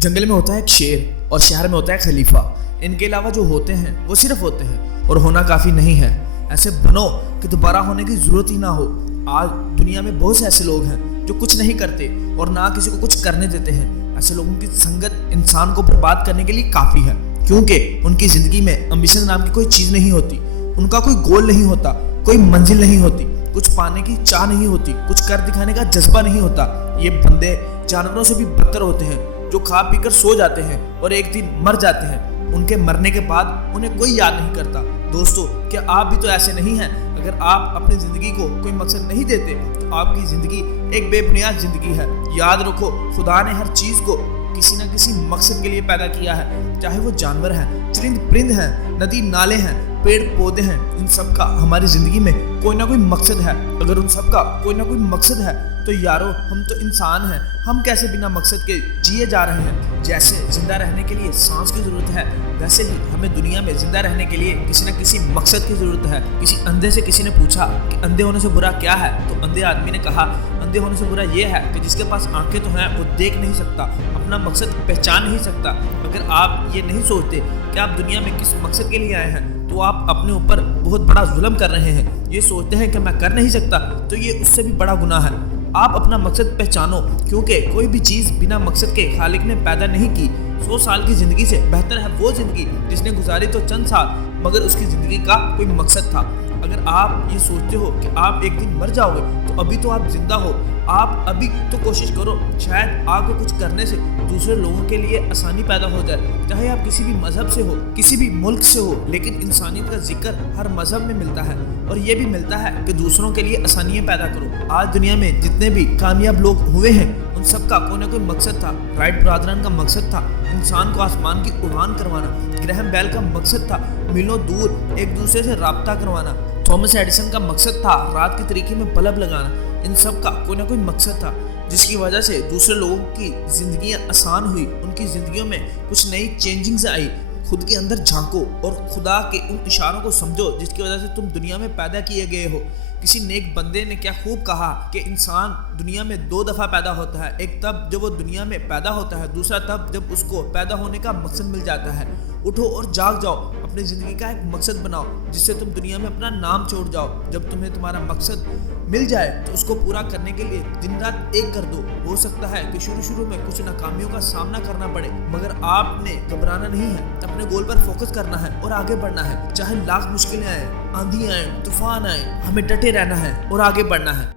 جنگل میں ہوتا ہے ایک شیر اور شہر میں ہوتا ہے خلیفہ۔ ان کے علاوہ جو ہوتے ہیں وہ صرف ہوتے ہیں اور ہونا کافی نہیں ہے۔ ایسے بنو کہ دوبارہ ہونے کی ضرورت ہی نہ ہو۔ آج دنیا میں بہت سے ایسے لوگ ہیں جو کچھ نہیں کرتے اور نہ کسی کو کچھ کرنے دیتے ہیں۔ ایسے لوگوں کی سنگت انسان کو برباد کرنے کے لیے کافی ہے، کیونکہ ان کی زندگی میں امبیشن نام کی کوئی چیز نہیں ہوتی، ان کا کوئی گول نہیں ہوتا، کوئی منزل نہیں ہوتی، کچھ پانے کی چاہ نہیں ہوتی، کچھ کر دکھانے کا جذبہ نہیں ہوتا۔ یہ بندے جانوروں سے بھی بدتر ہوتے ہیں، جو کھا پی کر سو جاتے ہیں اور ایک دن مر جاتے ہیں۔ ان کے مرنے کے بعد انہیں کوئی یاد نہیں کرتا۔ دوستو، کیا آپ بھی تو ایسے نہیں ہیں؟ اگر آپ اپنی زندگی کو کوئی مقصد نہیں دیتے تو آپ کی زندگی ایک بے بنیاد زندگی ہے۔ یاد رکھو، خدا نے ہر چیز کو کسی نہ کسی مقصد کے لیے پیدا کیا ہے، چاہے وہ جانور ہیں، چرند پرند ہیں، ندی نالے ہیں، پیڑ پودے ہیں۔ ان سب کا ہماری زندگی میں کوئی نہ کوئی مقصد ہے۔ اگر ان سب کا کوئی نہ کوئی مقصد ہے تو یارو، ہم تو انسان ہیں، ہم کیسے بنا مقصد کے جیے جا رہے ہیں؟ جیسے زندہ رہنے کے لیے سانس کی ضرورت ہے، ویسے ہی ہمیں دنیا میں زندہ رہنے کے لیے کسی نہ کسی مقصد کی ضرورت ہے۔ کسی اندھے سے کسی نے پوچھا کہ اندھے ہونے سے برا کیا ہے، تو اندھے آدمی نے کہا اندھے ہونے سے برا یہ ہے کہ جس کے پاس آنکھیں تو ہیں وہ دیکھ نہیں سکتا، اپنا مقصد پہچان نہیں سکتا۔ اگر آپ یہ نہیں سوچتے کہ آپ دنیا میں کس مقصد کے لیے آئے ہیں تو آپ اپنے اوپر بہت بڑا ظلم کر رہے ہیں۔ یہ سوچتے ہیں کہ میں کر نہیں سکتا تو یہ اس سے بھی بڑا گناہ ہے۔ آپ اپنا مقصد پہچانو، کیونکہ کوئی بھی چیز بنا مقصد کے خالق نے پیدا نہیں کی۔ 100 سال کی زندگی سے بہتر ہے وہ زندگی جس نے گزاری تو چند سال مگر اس کی زندگی کا کوئی مقصد تھا۔ اگر آپ یہ سوچتے ہو کہ آپ ایک دن مر جاؤ گے تو ابھی تو آپ زندہ ہو، آپ ابھی تو کوشش کرو، شاید آپ کو کچھ کرنے سے دوسرے لوگوں کے لیے آسانی پیدا ہو جائے۔ چاہے آپ کسی بھی مذہب سے ہو، کسی بھی ملک سے ہو، لیکن انسانیت کا ذکر ہر مذہب میں ملتا ہے، اور یہ بھی ملتا ہے کہ دوسروں کے لیے آسانیاں پیدا کرو۔ آج دنیا میں جتنے بھی کامیاب لوگ ہوئے ہیں ان سب کا کوئی نہ کوئی مقصد تھا۔ رائٹ برادران کا مقصد تھا انسان کو آسمان کی اڑان کروانا۔ گراہم بیل کا مقصد تھا میلوں دور ایک دوسرے سے رابطہ کروانا۔ تھامس ایڈیسن کا مقصد تھا رات کی تاریکی میں بلب لگانا۔ ان سب کا کوئی نہ کوئی مقصد تھا جس کی وجہ سے دوسرے لوگوں کی زندگیاں آسان ہوئی، ان کی زندگیوں میں کچھ نئی چینجنگز آئی۔ خود کے اندر جھانکو اور خدا کے ان اشاروں کو سمجھو جس کی وجہ سے تم دنیا میں پیدا کیے گئے ہو۔ کسی نیک بندے نے کیا خوب کہا کہ انسان دنیا میں 2 دفعہ پیدا ہوتا ہے، ایک تب جب وہ دنیا میں پیدا ہوتا ہے، دوسرا تب جب اس کو پیدا ہونے کا مقصد مل جاتا ہے۔ اٹھو اور جاگ جاؤ، اپنی زندگی کا ایک مقصد بناؤ جس سے تم دنیا میں اپنا نام چھوڑ جاؤ۔ جب تمہیں تمہارا مقصد مل جائے تو اس کو پورا کرنے کے لیے دن رات ایک کر دو۔ ہو سکتا ہے کہ شروع میں کچھ ناکامیوں کا سامنا کرنا پڑے، مگر آپ نے گھبرانا نہیں ہے، اپنے گول پر فوکس کرنا ہے اور آگے بڑھنا ہے۔ چاہے لاکھ مشکلیں آئیں، آندھی آئیں، طوفان آئیں، ہمیں ڈٹے رہنا ہے اور آگے بڑھنا ہے۔